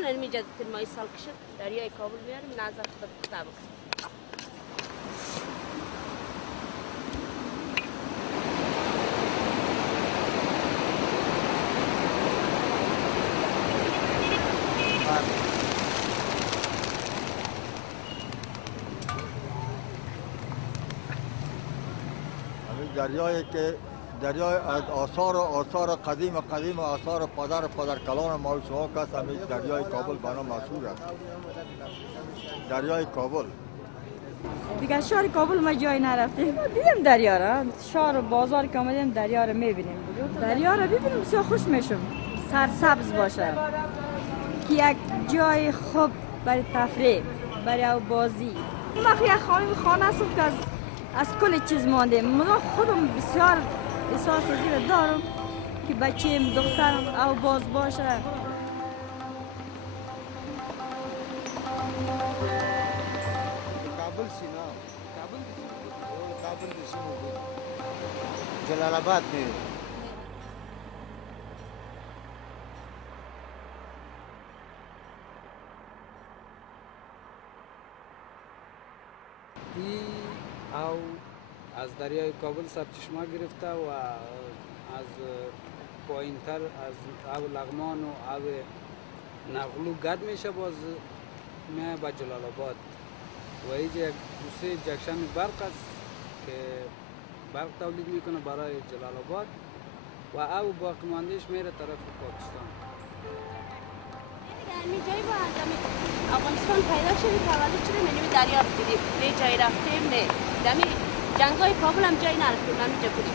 افغانستان نمیجد ترمای سال کشد دریای کابل میاریم نظر خود کتاب دریایی که دریای از آثار قدیم و آثار پدر کلان ما و شما کس همین دریای کابل بنا مشهور است. دریای کابل دیگه شهر کابل ما جای نرفتیم. دیدیم دریا را، شهر و بازار که آمدیم دریا را میبینیم. دریا را ببینیم بسیار خوش میشم. سرسبز باشه. که یک جای خوب برای تفریح، برای بازی. وقتی یک خانه است که از کل چیز مانده. من خودم بسیار احساس زیر دارم که بچه‌م دخترم او باز باشه. کابل سینا کابل سینا جلال آباد میره او از دریای کابل سرچشمه گرفته و از پایینتر از او لغمان و او نغلو گد میشه باز میه به جلال آباد و اینجا یک دوسته جکشن برق است که برق تولید میکنه برای جلال آباد و او باقی ماندهش میره طرف پاکستان. می جایی با افغانستان پیدا شده تولد شده منیم دریا دیدیم نه جایی رفتیم نه دمی جنگای کابل هم جایی نرفتیم همینجا بودیم.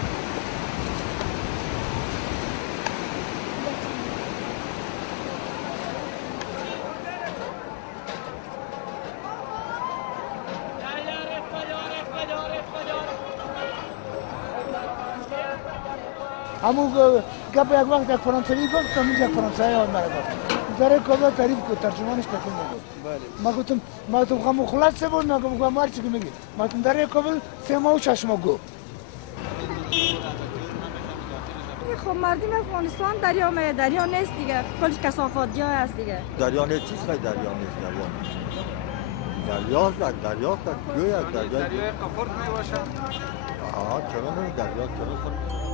همون گپ یک وقت یک فرانسوی گفت تا اینجا فرانسوی آن مرا گفت در کابل تعریف کرد ترجمانش کردم نگفت ما گفتم خامو خلاص بود نگم مار چی میگی ما گفتم در کابل 3 ماه و 6 ماه گو خب مردم افغانستان دریا نیست دیگه کلش کثافات جای است دیگه دریا نیست چیز خیلی دریا نیست دریا است گویا دریای قفرت میباشه چرا نه دریا چرا